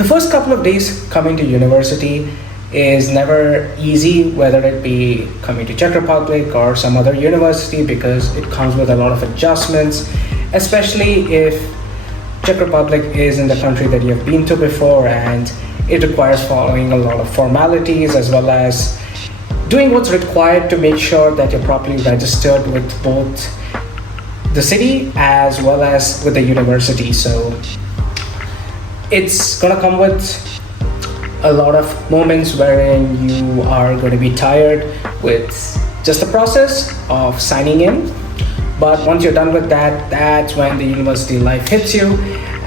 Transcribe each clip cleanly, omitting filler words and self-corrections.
The first couple of days coming to university is never easy, whether it be coming to Czech Republic or some other university, because it comes with a lot of adjustments, especially if Czech Republic is in the country that you have been to before, and it requires following a lot of formalities as well as doing what's required to make sure that you're properly registered with both the city as well as with the university. So it's gonna come with a lot of moments wherein you are going to be tired with just the process of signing in. But once you're done with that, that's when the university life hits you.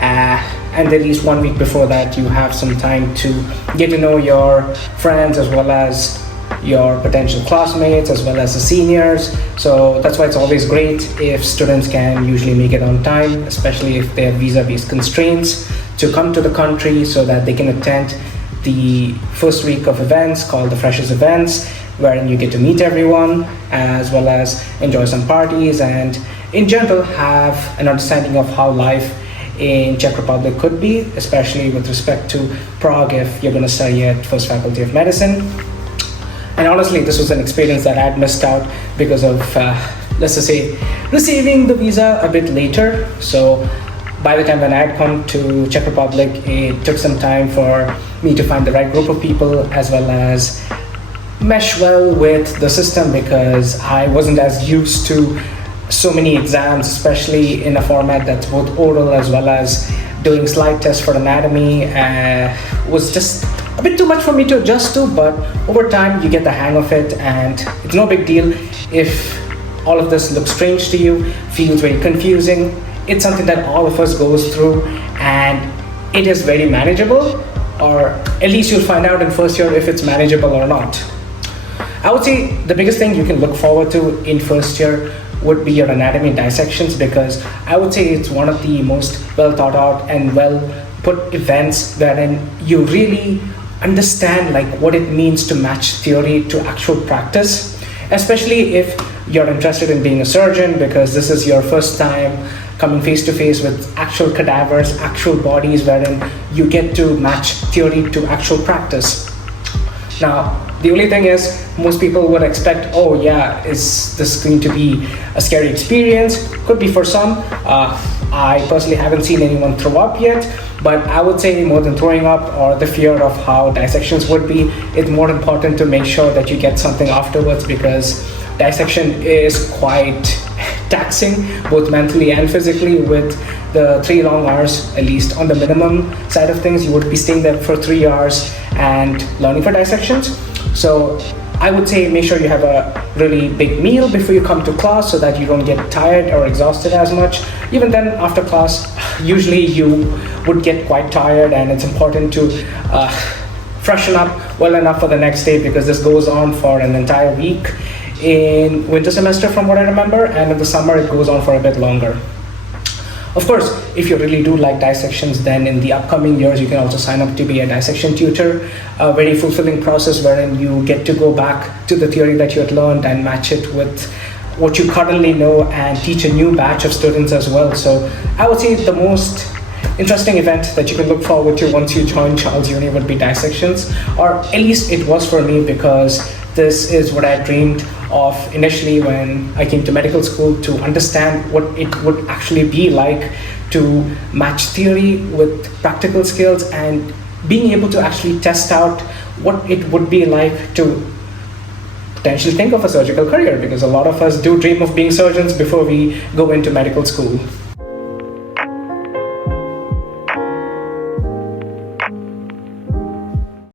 And at least 1 week before that, you have some time to get to know your friends as well as your potential classmates as well as the seniors. So that's why it's always great if students can usually make it on time, especially if they have visa-based constraints, to come to the country so that they can attend the first week of events called the Freshers Events, wherein you get to meet everyone as well as enjoy some parties and in general have an understanding of how life in Czech Republic could be, especially with respect to Prague if you're going to study at First Faculty of Medicine. And honestly, this was an experience that I had missed out because of, let's just say, receiving the visa a bit later. So by the time when I had come to Czech Republic, it took some time for me to find the right group of people as well as mesh well with the system, because I wasn't as used to so many exams, especially in a format that's both oral as well as doing slide tests for anatomy. Was just a bit too much for me to adjust to, but over time you get the hang of it, and it's no big deal if all of this looks strange to you, feels very confusing. It's something that all of us goes through, and it is very manageable, or at least you'll find out in first year if it's manageable or not. I would say the biggest thing you can look forward to in first year would be your anatomy dissections, because I would say it's one of the most well thought out and well put events wherein you really understand like what it means to match theory to actual practice, especially if you're interested in being a surgeon, because this is your first time coming face to face with actual cadavers, actual bodies, wherein you get to match theory to actual practice. Now, the only thing is, most people would expect, oh yeah, is this going to be a scary experience? Could be for some. I personally haven't seen anyone throw up yet, but I would say more than throwing up or the fear of how dissections would be, it's more important to make sure that you get something afterwards, because dissection is quite taxing, both mentally and physically, with the 3 long hours, at least on the minimum side of things. You would be staying there for 3 hours and learning for dissections. So I would say make sure you have a really big meal before you come to class so that you don't get tired or exhausted as much. Even then, after class, usually you would get quite tired, and it's important to freshen up well enough for the next day, because this goes on for an entire week in winter semester from what I remember, and in the summer it goes on for a bit longer. Of course, if you really do like dissections, then in the upcoming years you can also sign up to be a dissection tutor, a very fulfilling process wherein you get to go back to the theory that you had learned and match it with what you currently know and teach a new batch of students as well. So I would say the most interesting event that you can look forward to once you join Charles Uni would be dissections, or at least it was for me, because this is what I dreamed of initially when I came to medical school, to understand what it would actually be like to match theory with practical skills, and being able to actually test out what it would be like to potentially think of a surgical career, because a lot of us do dream of being surgeons before we go into medical school.